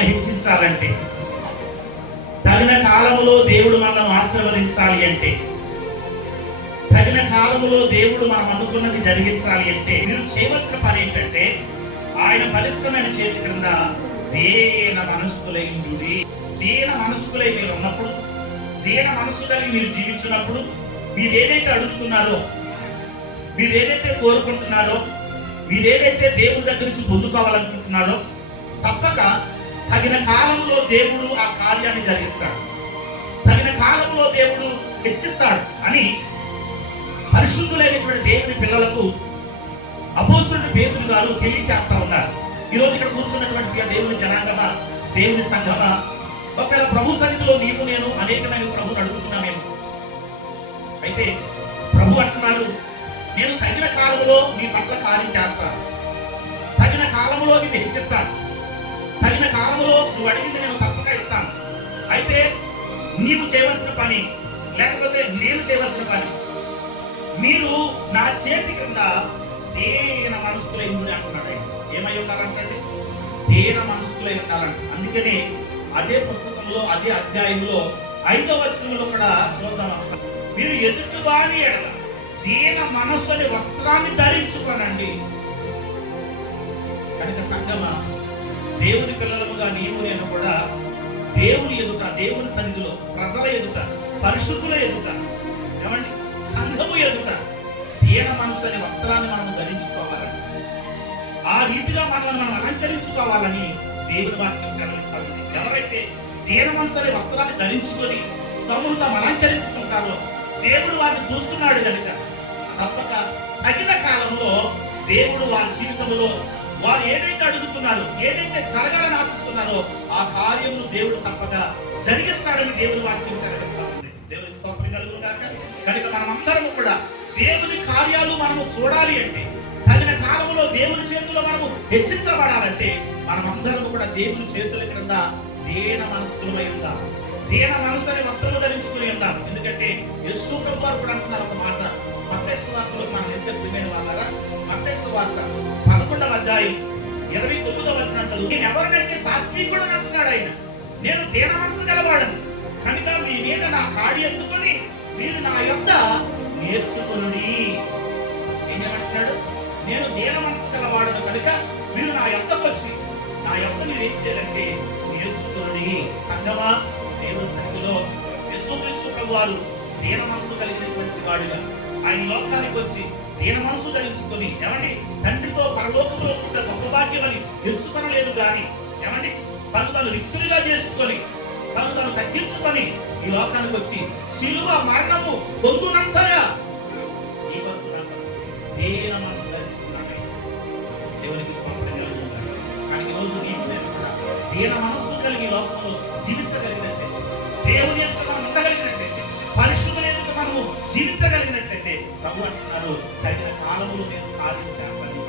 మనల్ని హెచ్చించాలంటే తగిన కాలములో దేవుడు మనల్ని ఆశీర్వదించాలి అంటే తగిన కాలములో దేవుడు మనం అనుకున్నది జరిగించాలి అంటే మీరు చేయవలసిన పని ఏంటంటే ఆయన బలిష్టమైన చేతి క్రింద దీన మనస్కులై ఉండుడి దీన మనస్కులై మీరు ఉన్నప్పుడు దీన మనస్సు కలిగి మీరు జీవించినప్పుడు మీరు ఏదైతే అడుగుతున్నారో మీరు ఏదైతే కోరుకుంటున్నారో మీరు ఏదైతే దేవుడి దగ్గర నుంచి పొందుకోవాలనుకుంటున్నారో తప్పక తగిన కాలంలో దేవుడు ఆ కార్యాన్ని జరిగిస్తాడు. తగిన కాలంలో దేవుడు హెచ్చిస్తాడు అని పరిశుద్ధులైనటువంటి దేవుని పిల్లలకు అపోస్తున్న పేతులు గారు తెలియచేస్తా ఉన్నారు. ఈ రోజు ఇక్కడ కూర్చున్నటువంటి దేవుని జనాంగమా దేవుని సంఘమా? ఒకవేళ ప్రభు సన్నిధిలో నీవు నేను అనేకమైన ప్రభుని అడుగుతున్నామేమో అయితే ప్రభు అంటున్నారు నేను తగిన కాలంలో నీ పట్ల కార్యం చేస్తాను. తగిన కాలంలో నిన్ను హెచ్చిస్తాను. తగిన కాలంలో నువ్వు అడిగింది నేను తప్పక ఇస్తాను. అయితే నీవు చేయవలసిన పని లేకపోతే నేను చేయవలసిన పని. మీరు నా చేతి క్రింద దేన మనసుకులై ఉండి అంటున్నాడు ఏమై ఉండాలంటే దేన మనసుకులై ఉండాలంట అందుకనే అదే పుస్తకంలో అదే అధ్యాయంలో ఐదవ వచనంలో కూడా చూద్దాం అవసరం మీరు ఎదుటివాని ఎడల దీన మనస్సు అనే వస్త్రాన్ని ధరించుకోనండి. కనుక సంగమ దేవుని పిల్లలముగా నీవు నేను కూడా దేవుని ఎదుట దేవుని సన్నిధిలో ప్రజల ఎదుట పరిశుద్ధుల ఎదుట ఏమండి? సంఘము ఎదుట దీన మనసు అనే వస్త్రాన్ని మనం ధరించుకోవాలని ఆ రీతిగా మనల్ని మనం అలంకరించుకోవాలని దేవుని వాక్యం సెలవిస్తుంది. ఎవరైతే దీన మనసు అనే వస్త్రాన్ని ధరించుకొని తమను తాము అలంకరించుకుంటారో దేవుడు వారిని చూస్తున్నాడు కనుక తప్పక తగిన కాలంలో దేవుడు వారి జీవితంలో వారు ఏదైతే అడుగుతున్నారో ఏదైతే జరగాలని ఆశిస్తున్నారో ఆ కార్యములు దేవుడు తప్పక జరిగిస్తాడని దేవుడు వాక్యం సెలవిస్తా ఉంది. దేవునికి స్తోత్రం కలుగును కనుక మనమందరము కూడా దేవుని కార్యాలు మనము చూడాలి అంటే తగిన కాలంలో దేవుని చేతుల్లో మనము హెచ్చించబడాలంటే మనమందరము కూడా దేవుని చేతుల క్రింద దేన మనస్కులమై ఉందాం దేన మనసు అనే వస్త్రము ధరించుకుని ఉందాం ఎందుకంటే యశ్వ ప్రభు కూడా అంటున్నారు ఒక మాట. మత్స్య వార్తలో మన ఎంత ప్రియమైన వాళ్ళరా? మత్స్య వార్త. పదకొండవ అధ్యాయం ఇరవై తొమ్మిదవ వచ్చిన చదువు నేను ఎవరినంటే సాత్వికుడు అని అంటున్నాడు ఆయన నేను దేన మనసు గలవాడను. కనుక మీ మీద నా కాడి ఎత్తుకొని మీరు నా యొక్క నేర్చుకుని ఏం చేయమంటున్నాడు నేను దీన మనసు గలవాడను కనుక మీరు నా యొక్కకు వచ్చి నా యొక్క మీరు ఏం చేయాలంటే నేర్చుకుని సంగమా దేవుని సన్నిధిలో యేసుక్రీస్తు ప్రభు వారు దీన మనసు కలిగినటువంటి వాడుగా ఆయన లోకానికి వచ్చి దీన మనసు ధరించుకుని ఏమండి? తండ్రితో పరలోకంలో పుట్టిన గొప్ప భాగ్యం అని తెచ్చుకొనలేదు కానీ ఏమండి? తను తను రిక్తులుగా చేసుకొని తను తను తగ్గించుకొని ఈ లోకానికి వచ్చి శిలువ మరణము పొందునంతగా ఈ వరకు దీన మనసు ధరించుకున్నాడు దేవునికి కానీ ఈరోజు నీకు నేను కూడా దీన మనస్సు కలిగి లోకంలో జీవించగలిగినట్టే దేవుని యొక్క మనం ఉండగలిగినట్టే పరిశుభ్ర మనము జీవించగలిగినట్లయితే ప్రభు అంటున్నారు తగిన కాలంలో నేను కార్యం చేస్తాను